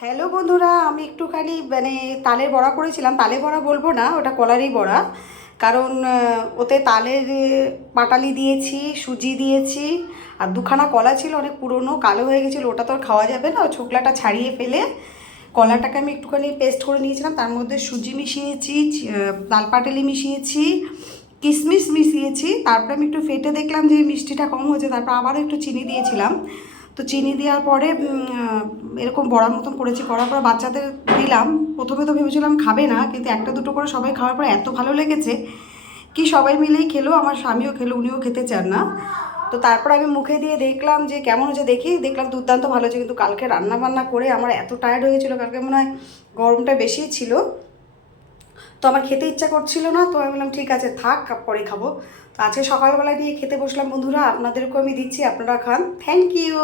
Hello বন্ধুরা, আমি একটুখানি মানে তালের বড়া করেছিলাম। তালে বড়া বলব না, ওটা কলারই বড়া। কারণ ওতে তালের পাটালি দিয়েছি, সুজি দিয়েছি, আর দুখানা কলা ছিল, অনেক পুরনো, কালো হয়ে গেছিল, ওটা তো আর খাওয়া যাবে না। ছোকলাটা ছাড়িয়ে ফেলে কলাটাকে আমি একটুখানি পেস্ট করে নিয়েছিলাম। তার মধ্যে সুজি মিশিয়েছি তাল পাটালি মিশিয়েছি কিশমিশ মিশিয়েছি। তারপরে আমি একটু ফেটে দেখলাম যে মিষ্টিটা কম হয়েছে, তারপর আবারও একটু চিনি দিয়েছিলাম। তো চিনি দেওয়ার পরে এরকম বড়ার মতন করেছি, করার পর বাচ্চাদের দিলাম। প্রথমে তো ভেবেছিলাম খাবে না, কিন্তু একটা দুটো করে সবাই খাওয়ার পর এত ভালো লেগেছে কি সবাই মিলেই খেলো, আমার স্বামীও খেলো, উনিও খেতে চান না। তো তারপর আমি মুখে দিয়ে দেখলাম যে কেমন হচ্ছে দেখি, দেখলাম দুর্দান্ত ভালো হচ্ছে কিন্তু কালকে রান্না বান্না করে আমার এত টায়ার্ড হয়ে গেছিল কালকে মনে হয় গরমটা বেশিই ছিল। তো আমার খেতে ইচ্ছা করছিল না, তো আমি বললাম, ঠিক আছে, থাক পরে খাব। তো আজকে সকালবেলা দিয়ে খেতে বসলাম, বন্ধুরা, আপনাদেরকেও আমি দিচ্ছি, আপনারা খান। Thank you